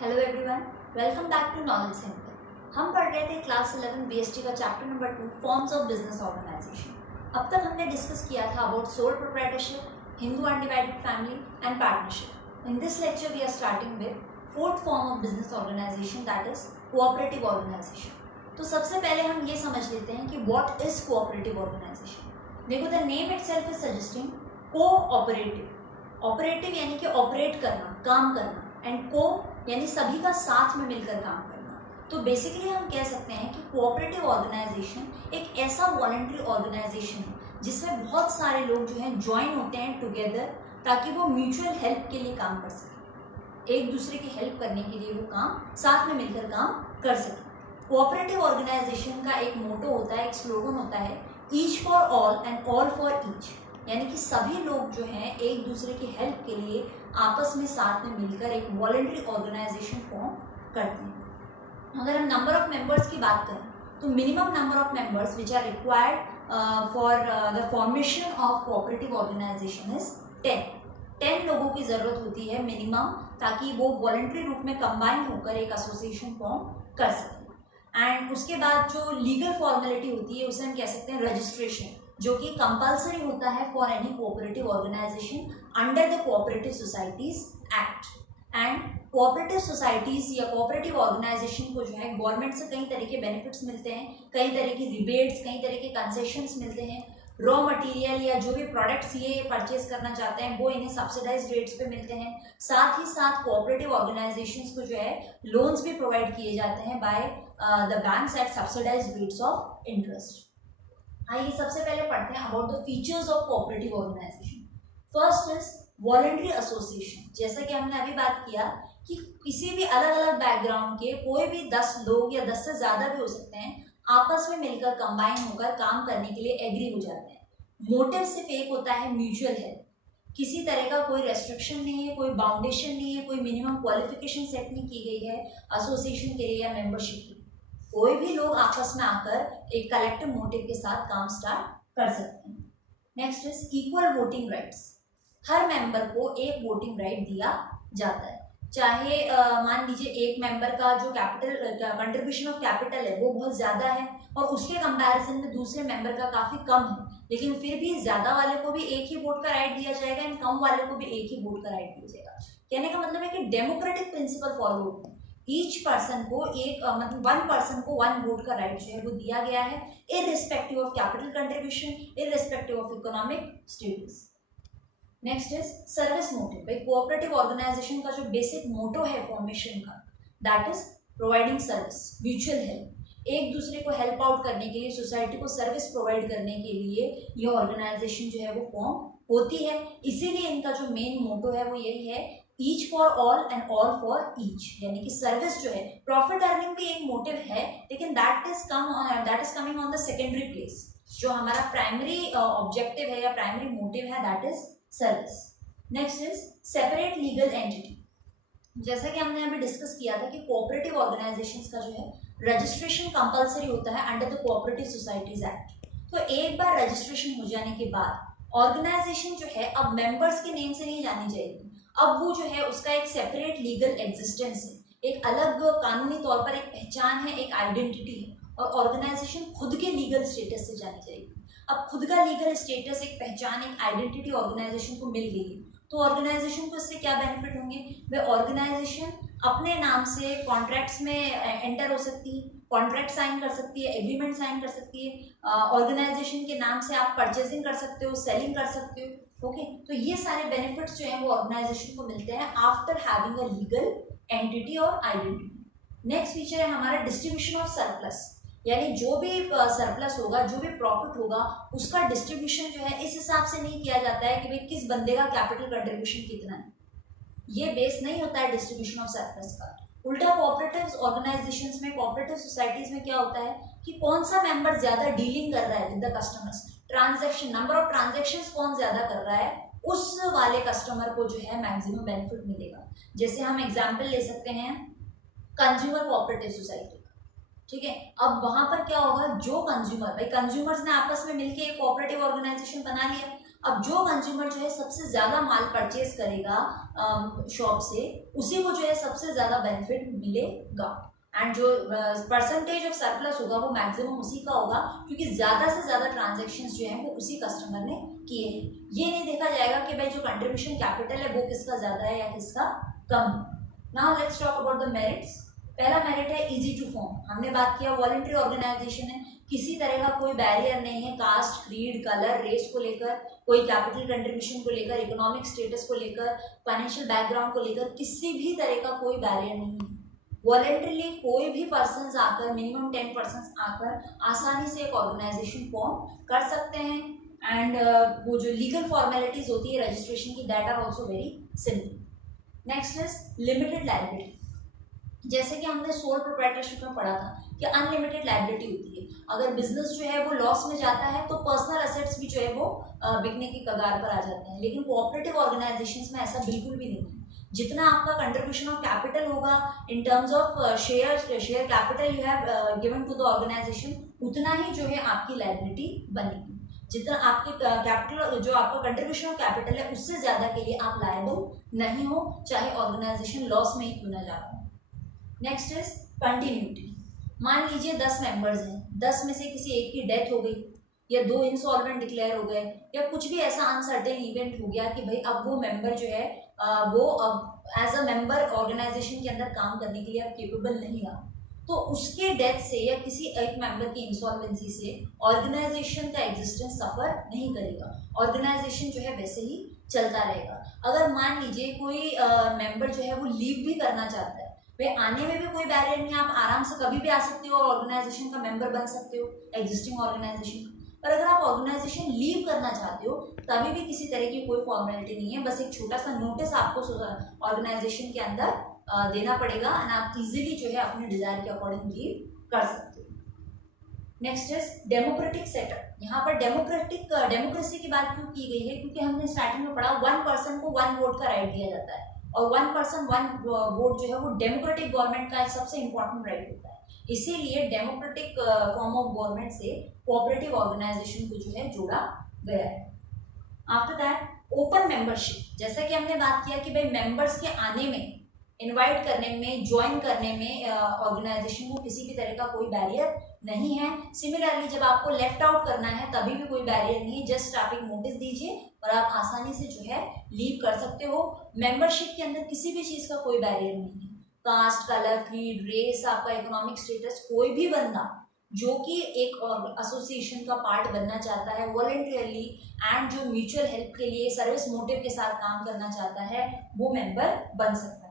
Hello everyone, welcome back to knowledge centre. हम पढ़ रहे थे क्लास 11 बीएसटी का chapter number 2 forms of business organisation. अब तक हमने डिस्कस किया था about sole proprietorship, Hindu undivided family and partnership. In this lecture we are starting with fourth form of business organisation, that is cooperative organisation. तो सबसे पहले हम ये समझ लेते हैं कि व्हाट इज कोऑपरेटिव ऑर्गेनाइजेशन। देखो, the name itself is suggesting cooperative. Operative यानी कि ऑपरेट करना, काम करना, एंड को यानी सभी का साथ में मिलकर काम करना। तो बेसिकली हम कह सकते हैं कि कोऑपरेटिव ऑर्गेनाइजेशन एक ऐसा वॉलंटरी ऑर्गेनाइजेशन है जिसमें बहुत सारे लोग जो हैं ज्वाइन होते हैं टुगेदर, ताकि वो म्यूचुअल हेल्प के लिए काम कर सकें, एक दूसरे की हेल्प करने के लिए वो काम साथ में मिलकर काम कर सकें। कोऑपरेटिव ऑर्गेनाइजेशन का एक मोटो होता है, एक स्लोगन होता है, each for all and all for each, यानी कि सभी लोग जो हैं एक दूसरे की हेल्प के लिए आपस में साथ में मिलकर एक वॉलंटरी ऑर्गेनाइजेशन फॉर्म करते हैं। अगर हम नंबर ऑफ मेंबर्स की बात करें तो minimum number of members which are required for the formation of cooperative organisation is 10 लोगों की ज़रूरत होती है मिनिमम, ताकि वो वॉलंटरी रूप में कंबाइन होकर एक एसोसिएशन फॉर्म कर सकें। एंड उसके बाद जो लीगल फॉर्मेलिटी होती है उसे हम कह सकते हैं रजिस्ट्रेशन, जो कि कंपलसरी होता है for any cooperative organisation under the cooperative societies act. And cooperative societies या कोऑपरेटिव ऑर्गेनाइजेशन को जो है गवर्नमेंट से कई तरह के बेनिफिट्स मिलते हैं, कई तरह की रिबेट्स, कई तरह के कंसेशंस मिलते हैं। रॉ मटेरियल या जो भी प्रोडक्ट्स ये परचेज करना चाहते हैं वो इन्हें सब्सिडाइज रेट्स पे मिलते हैं। साथ ही साथ कोऑपरेटिव ऑर्गेनाइजेशंस को जो है लोन्स भी प्रोवाइड किए जाते हैं by the banks at subsidise rates of interest. आइए सबसे पहले पढ़ते हैं about the features of cooperative organisation. First is voluntary association. जैसा कि हमने अभी बात किया कि किसी भी अलग अलग बैकग्राउंड के कोई भी 10 लोग या 10 से ज़्यादा भी हो सकते हैं, आपस में मिलकर कंबाइन होकर काम करने के लिए एग्री हो जाते हैं। मोटिव सिर्फ एक होता है, म्यूचुअल हेल्प। किसी तरह का कोई रेस्ट्रिक्शन नहीं है, कोई बाउंडेशन नहीं है, कोई मिनिमम क्वालिफिकेशन सेट नहीं की गई है एसोसिएशन के लिए या मेंबरशिप के लिए। कोई भी लोग आपस में आकर एक कलेक्टिव मोटिव के साथ काम स्टार्ट कर सकते हैं। Next is equal voting rights. Her member को एक वोटिंग राइट दिया जाता है, चाहे मान लीजिए एक मेंबर का जो कैपिटल कंट्रीब्यूशन ऑफ कैपिटल है वो बहुत ज़्यादा है और उसके कंपैरिजन में दूसरे मेंबर का काफ़ी कम है, लेकिन फिर भी ज़्यादा वाले को भी एक ही वोट का राइट दिया जाएगा एंड कम वाले को भी एक ही वोट का राइट दिया जाएगा। कहने का मतलब है कि डेमोक्रेटिक प्रिंसिपल फॉलो होते हैं। ईच पर्सन को एक मतलब वन पर्सन को वन वोट का राइट जो है वो दिया गया है, irrespective of capital contribution, irrespective of economic status. Next is service motive. भाई कोऑपरेटिव ऑर्गेनाइजेशन का जो बेसिक मोटो है फॉर्मेशन का, that is providing service, mutual help. एक दूसरे को हेल्प आउट करने के लिए, सोसाइटी को सर्विस प्रोवाइड करने के लिए ये ऑर्गेनाइजेशन जो है वो फॉर्म होती है। इसीलिए इनका जो मेन मोटो है वो यही है, each for all and all for each, यानी कि सर्विस जो है, प्रॉफिट अर्निंग भी एक मोटिव है, लेकिन that is coming on the secondary place. जो हमारा प्राइमरी ऑब्जेक्टिव है या प्राइमरी मोटिव है, that is service. Next is separate legal entity. जैसा कि हमने अभी डिस्कस किया था कि कोऑपरेटिव ऑर्गेनाइजेशंस का जो है रजिस्ट्रेशन कंपलसरी होता है under the cooperative societies act. तो एक बार रजिस्ट्रेशन हो जाने के बाद ऑर्गेनाइजेशन जो है अब मेंबर्स के नेम से नहीं जानी जाएगी, अब वो जो है उसका एक सेपरेट लीगल एग्जिस्टेंस है, एक अलग कानूनी तौर पर एक पहचान है, एक आइडेंटिटी है, और ऑर्गेनाइजेशन खुद के लीगल स्टेटस से जानी जाएगी। अब खुद का लीगल स्टेटस, एक पहचान, एक आइडेंटिटी ऑर्गेनाइजेशन को मिल गई है, तो ऑर्गेनाइजेशन को इससे क्या बेनिफिट होंगे? वह ऑर्गेनाइजेशन अपने नाम से कॉन्ट्रैक्ट्स में एंटर हो सकती है, कॉन्ट्रैक्ट साइन कर सकती है, एग्रीमेंट साइन कर सकती है, ऑर्गेनाइजेशन के नाम से आप परचेजिंग कर सकते हो, सेलिंग कर सकते हो। ओके, तो ये सारे बेनिफिट्स जो हैं वो ऑर्गेनाइजेशन को मिलते हैं after having a legal entity और आइडेंटिटी। नेक्स्ट फीचर है हमारा डिस्ट्रीब्यूशन ऑफ सरप्लस, यानी जो भी सरप्लस होगा, जो भी प्रॉफिट होगा, उसका डिस्ट्रीब्यूशन जो है इस हिसाब से नहीं किया जाता है कि भाई किस बंदे का कैपिटल कंट्रीब्यूशन कितना है, ये बेस नहीं होता है डिस्ट्रीब्यूशन ऑफ सरप्लस का। उल्टा कोऑपरेटिव ऑर्गेनाइजेशंस में, कोऑपरेटिव सोसाइटीज में क्या होता है कि कौन सा मेंबर ज्यादा डीलिंग कर रहा है with the customers, transaction, number of transactions कौन ज्यादा कर रहा है, उस वाले कस्टमर को जो है मैक्सिमम बेनिफिट मिलेगा। जैसे हम एग्जांपल ले सकते हैं कंज्यूमर कोऑपरेटिव सोसाइटी, ठीक है। अब वहां पर क्या होगा, जो कंज्यूमर, भाई कंज्यूमर्स ने आपस में मिलकर एक कोऑपरेटिव ऑर्गेनाइजेशन बना लिया, अब जो कंज्यूमर जो है सबसे ज़्यादा माल परचेज करेगा शॉप से, उसी को जो है सबसे ज़्यादा बेनिफिट मिलेगा। एंड जो परसेंटेज ऑफ सरप्लस होगा वो मैक्सिमम उसी का होगा, क्योंकि ज़्यादा से ज़्यादा ट्रांजेक्शंस जो हैं वो उसी कस्टमर ने किए हैं। ये नहीं देखा जाएगा कि भाई जो कंट्रीब्यूशन कैपिटल है वो किसका ज़्यादा है या किसका कम। Now let's talk about the merits. पहला मेरिट है इजी टू फॉर्म। हमने बात किया वॉलंटरी ऑर्गेनाइजेशन है, किसी तरह का कोई बैरियर नहीं है कास्ट, क्रीड, कलर, रेस को लेकर, कोई कैपिटल कंट्रीब्यूशन को लेकर, इकोनॉमिक स्टेटस को लेकर, फाइनेंशियल बैकग्राउंड को लेकर, किसी भी तरह का कोई बैरियर नहीं है। वॉलंटरीली कोई भी पर्सन आकर, मिनिमम 10 पर्सन आकर आसानी से एक ऑर्गेनाइजेशन फॉर्म कर सकते हैं। एंड वो जो लीगल फॉर्मेलिटीज होती है रजिस्ट्रेशन की, that are also very simple. Next is limited liability. जैसे कि हमने सोल प्रोप्राइटरशिप में पढ़ा था कि अनलिमिटेड लायबिलिटी होती है। अगर बिजनेस जो है वो लॉस में जाता है तो पर्सनल एसेट्स भी जो है वो बिकने की कगार पर आ जाते हैं, लेकिन कोऑपरेटिव ऑर्गेनाइजेशंस में ऐसा बिल्कुल भी नहीं है। जितना आपका कंट्रीब्यूशन ऑफ कैपिटल होगा in terms of share capital you have given to the organisation, उतना ही जो है आपकी लायबिलिटी बनेगी। जितना आपके कैपिटल, जो आपका कंट्रीब्यूशन ऑफ कैपिटल है, उससे ज़्यादा के लिए आप लायबल नहीं हो, चाहे ऑर्गेनाइजेशन लॉस में ही क्यों ना जा रहा हो। Next is continuity. मान लीजिए 10 मेंबर्स हैं, 10 में से किसी एक की डेथ हो गई, या 2 इंसॉल्वेंट डिक्लेयर हो गए, या कुछ भी ऐसा अनसर्टेन इवेंट हो गया कि भाई अब वो मेंबर जो है वो अब एज अ मेंबर ऑर्गेनाइजेशन के अंदर काम करने के लिए अब केपेबल नहीं रहा, तो उसके डेथ से या किसी एक मेंबर की इंसॉल्वेंसी से ऑर्गेनाइजेशन का एग्जिस्टेंस सफर नहीं करेगा, ऑर्गेनाइजेशन जो है वैसे ही चलता रहेगा। अगर मान लीजिए कोई मेंबर जो है वो लीव भी करना चाहता है, वे आने में भी कोई बैरियर नहीं है, आप आराम से कभी भी आ सकते हो और ऑर्गेनाइजेशन का मेंबर बन सकते हो एग्जिस्टिंग ऑर्गेनाइजेशन। पर अगर आप ऑर्गेनाइजेशन लीव करना चाहते हो तभी भी किसी तरह की कोई फॉर्मेलिटी नहीं है, बस एक छोटा सा नोटिस आपको ऑर्गेनाइजेशन के अंदर देना पड़ेगा एंड आप इजीली जो है अपने डिजायर के अकॉर्डिंग लीव कर सकते हो। Next is democratic setup. यहाँ पर डेमोक्रेसी की बात क्यों की गई है, क्योंकि हमने स्टार्टिंग में पढ़ा 1 पर्सन को 1 वोट का राइट दिया जाता है, और 1 पर्सन 1 वोट जो है वो डेमोक्रेटिक गवर्नमेंट का सबसे इंपॉर्टेंट राइट होता है। इसीलिए डेमोक्रेटिक फॉर्म ऑफ गवर्नमेंट से कोऑपरेटिव ऑर्गेनाइजेशन को जो है जोड़ा गया है। After that open membership. जैसा कि हमने बात किया कि भाई मेंबर्स के आने में, इनवाइट करने में, ज्वाइन करने में ऑर्गेनाइजेशन को किसी भी तरह का कोई बैरियर नहीं है। सिमिलरली जब आपको लेफ्ट आउट करना है तभी भी कोई बैरियर नहीं है, जस्ट आप एक नोटिस दीजिए और आप आसानी से जो है लीव कर सकते हो। मेंबरशिप के अंदर किसी भी चीज़ का कोई बैरियर नहीं है, कास्ट, कलर, क्रीड, रेस, आपका इकोनॉमिक स्टेटस, कोई भी बंदा जो कि एक एसोसिएशन का पार्ट बनना चाहता है वॉलंटियरली एंड जो म्यूचुअल हेल्प के लिए सर्विस मोटिव के साथ काम करना चाहता है, वो मेंबर बन सकता है।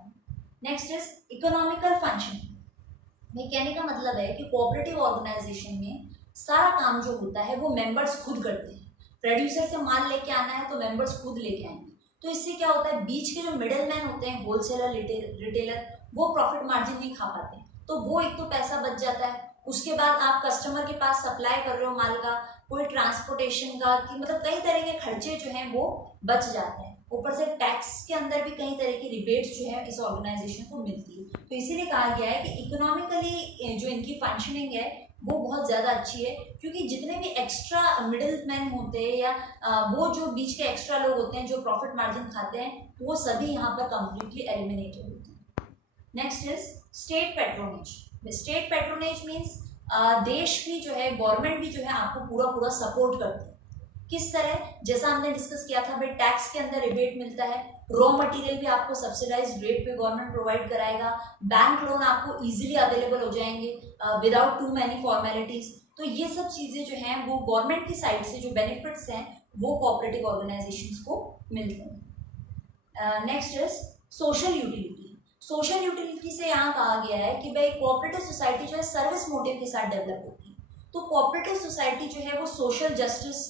Next is economical function. ये कहने का मतलब है कि कोऑपरेटिव ऑर्गेनाइजेशन में सारा काम जो होता है वो मेंबर्स खुद करते हैं। प्रोड्यूसर से माल लेके आना है तो मेंबर्स खुद लेके आएंगे, तो इससे क्या होता है, बीच के जो मिडिल मैन होते हैं, होलसेलर, रिटेलर, वो प्रॉफिट मार्जिन नहीं खा पाते, तो वो एक तो पैसा बच जाता है। उसके बाद आप कस्टमर के पास सप्लाई कर रहे हो माल का, कोई ट्रांसपोर्टेशन का, कि मतलब कई तरह के खर्चे जो हैं वो बच जाते हैं। ऊपर से टैक्स के अंदर भी कई तरह की रिबेट्स जो है इस ऑर्गेनाइजेशन को मिलती है। तो इसीलिए कहा गया है कि इकोनॉमिकली जो इनकी फंक्शनिंग है वो बहुत ज़्यादा अच्छी है, क्योंकि जितने भी एक्स्ट्रा मिडिल मैन होते हैं या वो जो बीच के एक्स्ट्रा लोग होते हैं जो प्रॉफिट मार्जिन खाते हैं, वो सभी यहाँ पर कम्प्लीटली एलिमिनेटेड होते हैं। Next is state patronage. State patronage means देश भी जो है, गवर्नमेंट भी जो है आपको पूरा सपोर्ट करती है। किस तरह, जैसा हमने डिस्कस किया था भाई, टैक्स के अंदर रिबेट मिलता है, रॉ मटेरियल भी आपको सब्सिडाइज्ड रेट पे गवर्नमेंट प्रोवाइड कराएगा, बैंक लोन आपको इजीली अवेलेबल हो जाएंगे विदाउट टू मैनी फॉर्मेलिटीज। तो ये सब चीज़ें जो हैं वो गवर्नमेंट की साइड से जो बेनिफिट्स हैं वो कोऑपरेटिव ऑर्गेनाइजेशंस को मिलते हैं। Next is social utility. Social utility से यहाँ कहा गया है कि भाई कोऑपरेटिव सोसाइटी जो है सर्विस मोटिव के साथ डेवलप होती है। तो कोऑपरेटिव सोसाइटी जो है वो सोशल जस्टिस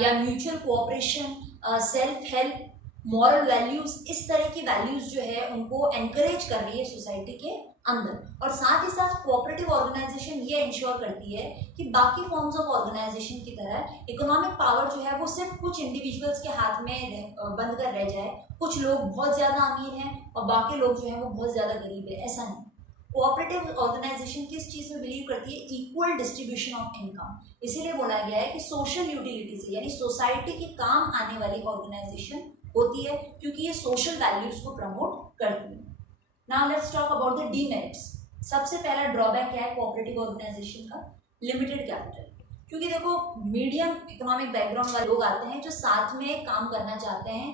या mutual cooperation, self help, moral values, इस तरह की वैल्यूज जो है उनको एनकरेज कर रही है सोसाइटी के अंदर। और साथ ही साथ कोऑपरेटिव ऑर्गेनाइजेशन ये इंश्योर करती है कि बाकी फॉर्म्स ऑफ ऑर्गेनाइजेशन की तरह इकोनॉमिक पावर जो है वो सिर्फ कुछ इंडिविजुअल्स के हाथ में बंद कर रह जाए, कुछ लोग बहुत ज़्यादा अमीर हैं और बाकी लोग जो हैं वो बहुत ज़्यादा गरीब है, ऐसा नहीं। कोऑपरेटिव ऑर्गेनाइजेशन किस चीज में बिलीव करती है? Equal distribution of income. इसीलिए बोला गया है कि सोशल यूटिलिटी से यानी सोसाइटी के काम आने वाली ऑर्गेनाइजेशन होती है, क्योंकि ये सोशल वैल्यूज को प्रमोट करती है। Now let's talk about the demerits. सबसे पहला ड्रॉबैक क्या है कोऑपरेटिव ऑर्गेनाइजेशन का? Limited capital. क्योंकि देखो मीडियम इकोनॉमिक बैकग्राउंड वाले लोग आते हैं जो साथ में काम करना चाहते हैं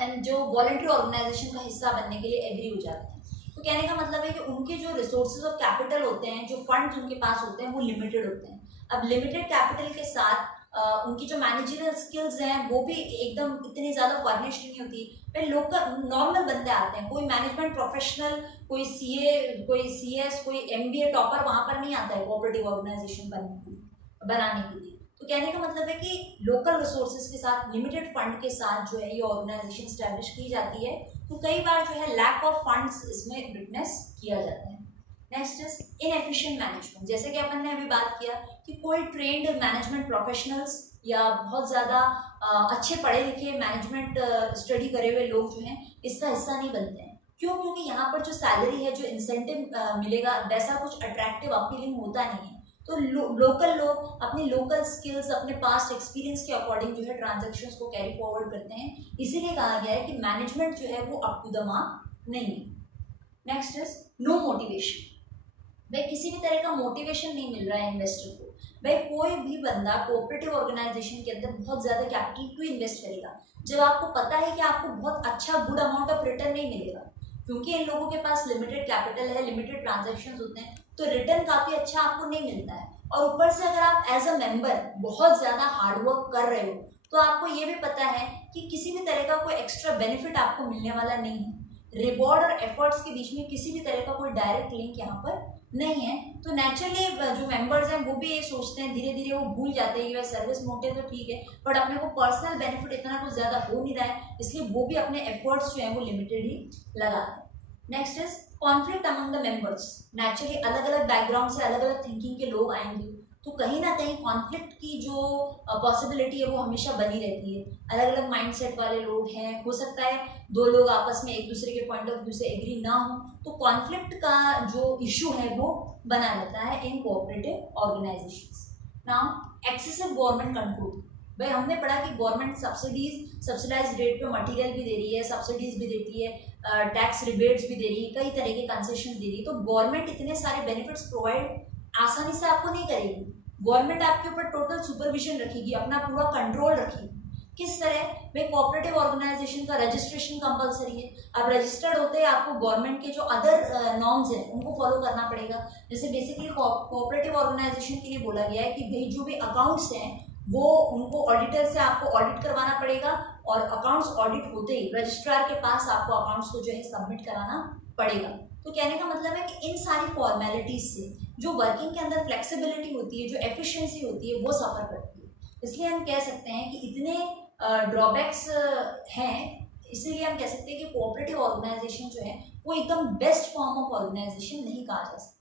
एंड जो वॉलंटरी ऑर्गेनाइजेशन का हिस्सा बनने के लिए एग्री हो जाते हैं। तो कहने का मतलब है कि उनके जो रिसोर्सेज ऑफ कैपिटल होते हैं, जो फंड्स उनके पास होते हैं, वो लिमिटेड होते हैं। अब लिमिटेड कैपिटल के साथ उनकी जो मैनेजरियल स्किल्स हैं वो भी एकदम इतनी ज़्यादा फर्निश्ड नहीं होती। फिर लोकल नॉर्मल बंदे आते हैं, कोई मैनेजमेंट प्रोफेशनल, कोई सीए, कोई सीएस, कोई एमबीए टॉपर वहाँ पर नहीं आता है कोऑपरेटिव ऑर्गेनाइजेशन बनाने के लिए। तो कहने का मतलब है कि लोकल रिसोर्सेज के साथ, लिमिटेड फंड के साथ जो है ये ऑर्गेनाइजेशन स्टैब्लिश की जाती है। तो कई बार जो है लैक ऑफ फंड्स इसमें विटनेस किया जाता है। Next is inefficient management. जैसे कि अपन ने अभी बात किया कि कोई ट्रेंड मैनेजमेंट प्रोफेशनल्स या बहुत ज़्यादा अच्छे पढ़े लिखे मैनेजमेंट स्टडी करे हुए लोग जो हैं इसका हिस्सा नहीं बनते हैं। क्यों? क्योंकि यहाँ पर जो सैलरी है, जो इंसेंटिव मिलेगा, वैसा कुछ अट्रैक्टिव अपीलिंग होता नहीं है। तो लोकल लोग अपनी लोकल स्किल्स, अपने पास्ट एक्सपीरियंस के अकॉर्डिंग जो है ट्रांजेक्शन्स को कैरी फॉरवर्ड करते हैं। इसीलिए कहा गया है कि मैनेजमेंट जो है वो अप टू द मार्क नहीं है। Next is no motivation. भाई किसी भी तरह का मोटिवेशन नहीं मिल रहा है इन्वेस्टर को। भाई कोई भी बंदा कोऑपरेटिव ऑर्गेनाइजेशन के अंदर बहुत ज़्यादा कैपिटल क्यों इन्वेस्ट करेगा जब आपको पता है कि आपको बहुत अच्छा गुड अमाउंट ऑफ रिटर्न नहीं मिलेगा? क्योंकि इन लोगों के पास लिमिटेड कैपिटल है, लिमिटेड ट्रांजेक्शन्स होते हैं, तो रिटर्न काफ़ी अच्छा आपको नहीं मिलता है। और ऊपर से अगर आप एज अ मेंबर बहुत ज़्यादा हार्डवर्क कर रहे हो तो आपको ये भी पता है कि किसी भी तरह का कोई एक्स्ट्रा बेनिफिट आपको मिलने वाला नहीं है। रिवॉर्ड और एफर्ट्स के बीच में किसी भी तरह का कोई डायरेक्ट लिंक यहाँ पर नहीं है। तो नेचुरली जो मेंबर्स हैं वो भी ये सोचते हैं, धीरे धीरे वो भूल जाते हैं कि भाई सर्विस मोटिव तो ठीक है बट अपने को पर्सनल बेनिफिट इतना कुछ ज़्यादा हो नहीं रहा है, इसलिए वो भी अपने एफर्ट्स जो हैं वो लिमिटेड ही लगाते हैं। Next is conflict among the members. Naturally अलग अलग बैकग्राउंड से अलग अलग थिंकिंग के लोग आएंगे, तो कहीं ना कहीं कॉन्फ्लिक्ट की जो पॉसिबिलिटी है वो हमेशा बनी रहती है। अलग अलग माइंडसेट वाले लोग हैं, हो सकता है दो लोग आपस में एक दूसरे के पॉइंट ऑफ व्यू से एग्री ना हो, तो कॉन्फ्लिक्ट का जो इशू है वो बना रहता है इन cooperative organisations. Now excessive government control. भाई हमने पढ़ा कि गवर्नमेंट सब्सिडाइज रेट पे मटेरियल भी दे रही है, सब्सिडीज भी देती है, टैक्स रिबेट्स भी दे रही है, कई तरह के कंसेशंस दे रही है। तो गवर्नमेंट इतने सारे बेनिफिट्स प्रोवाइड आसानी से आपको नहीं करेगी। गवर्नमेंट आपके ऊपर टोटल सुपरविजन रखेगी, अपना पूरा कंट्रोल रखेगी। किस तरह? भाई कोऑपरेटिव ऑर्गेनाइजेशन का रजिस्ट्रेशन कंपलसरी है। अब रजिस्टर्ड होते हैं आपको गवर्नमेंट के जो अदर नॉर्म्स हैं उनको फॉलो करना पड़ेगा। जैसे बेसिकली कोऑपरेटिव ऑर्गेनाइजेशन के लिए बोला गया है कि भाई जो भी अकाउंट्स हैं वो उनको ऑडिटर से आपको ऑडिट करवाना पड़ेगा, और अकाउंट्स ऑडिट होते ही रजिस्ट्रार के पास आपको अकाउंट्स को जो है सबमिट कराना पड़ेगा। तो कहने का मतलब है कि इन सारी फॉर्मेलिटीज से जो वर्किंग के अंदर फ्लेक्सिबिलिटी होती है, जो एफिशिएंसी होती है, वो सफ़र करती है। इसलिए हम कह सकते हैं कि इतने ड्रॉबैक्स हैं, इसीलिए हम कह सकते हैं कि कोऑपरेटिव ऑर्गेनाइजेशन जो है वो एकदम बेस्ट फॉर्म ऑफ ऑर्गेनाइजेशन नहीं कहा जा सकता।